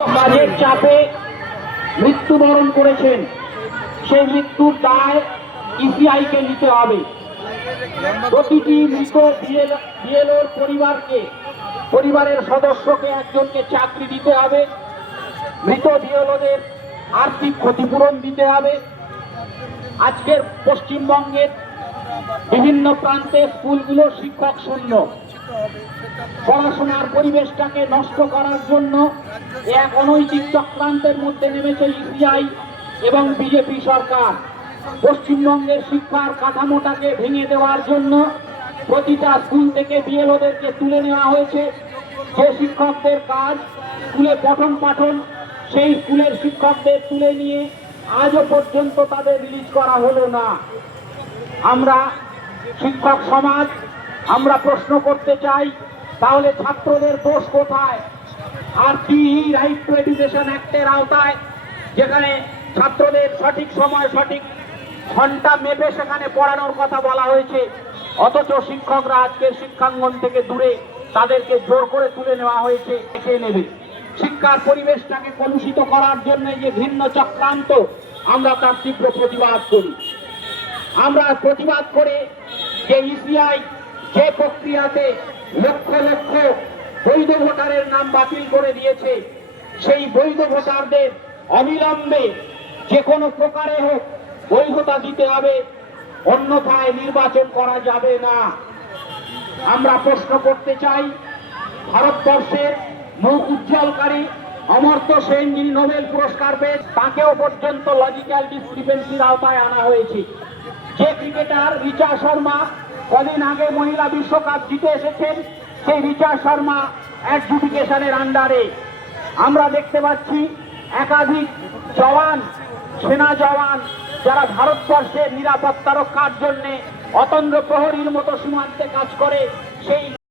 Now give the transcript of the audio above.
কাজের চাপে মৃত্যুবরণ করেছেন, সেই মৃত্যুর দায় ইসিআইকে নিতে হবে। প্রতিটি মৃত বিএলওর পরিবারের সদস্যকে একজনকে চাকরি দিতে হবে, মৃত বিএলওদের আর্থিক ক্ষতিপূরণ দিতে হবে। আজকের পশ্চিমবঙ্গের বিভিন্ন প্রান্তে স্কুলগুলো শিক্ষক শূন্য, পড়াশোনার পরিবেশটাকে নষ্ট করার জন্য এক অনৈতিক চক্রান্তের মধ্যে নেমেছে ইসিআই এবং বিজেপি সরকার। পশ্চিমবঙ্গের শিক্ষার কাঠামোটাকে ভেঙে দেওয়ার জন্য প্রতিটা স্কুল থেকে বিএলওদেরকে তুলে নেওয়া হয়েছে। যে শিক্ষকদের কাজ স্কুলে পঠন পাঠন, সেই স্কুলের শিক্ষকদের তুলে নিয়ে আজও পর্যন্ত তাদের রিলিজ করা হলো না। আমরা শিক্ষক সমাজ আমরা প্রশ্ন করতে চাই, তাহলে ছাত্রদের দোষ কোথায়? আর রাইট টু এডুকেশন অ্যাক্টের আওতায় যেখানে ছাত্রদের সঠিক সময় সঠিক ঘন্টা মেপে সেখানে পড়ানোর কথা বলা হয়েছে, অথচ শিক্ষকরা আজকের শিক্ষাঙ্গন থেকে দূরে, তাদেরকে জোর করে তুলে নেওয়া হয়েছে। একে নেবে শিক্ষার পরিবেশটাকে কলুষিত করার জন্য যে ভিন্ন চক্রান্ত, আমরা তার তীব্র প্রতিবাদ করি। আমরা প্রতিবাদ করে যে ইসিআই যে প্রক্রিয়াতে লক্ষ লক্ষ বৈধ ভোটারের নাম বাতিল করে দিয়েছে, সেই বৈধ ভোটারদের অবিলম্বে যে কোনো প্রকারে হোক বৈধতা দিতে হবে, অন্যথায় নির্বাচন করা যাবে না। আমরা প্রশ্ন করতে চাই, ভারতবর্ষের মুখ উজ্জ্বলকারী অমর্ত্য সেন, যিনি নোবেল পুরস্কার পেয়ে, তাকেও পর্যন্ত লজিক্যাল ডিসক্রিপেন্সির আওতায় আনা হয়েছে। যে ক্রিকেটার রিচা শর্মা কদিন আগে মহিলা বিশ্বকাপ জিতে এসেছেন, সেই রিচা শর্মা অ্যাডজুডিকেশনের আন্ডারে। আমরা দেখতে পাচ্ছি একাধিক জওয়ান, সেনা জওয়ান, যারা ভারতবর্ষের নিরাপত্তা রক্ষার জন্য অতন্দ্র প্রহরীর মতো সীমান্তে কাজ করে, সেই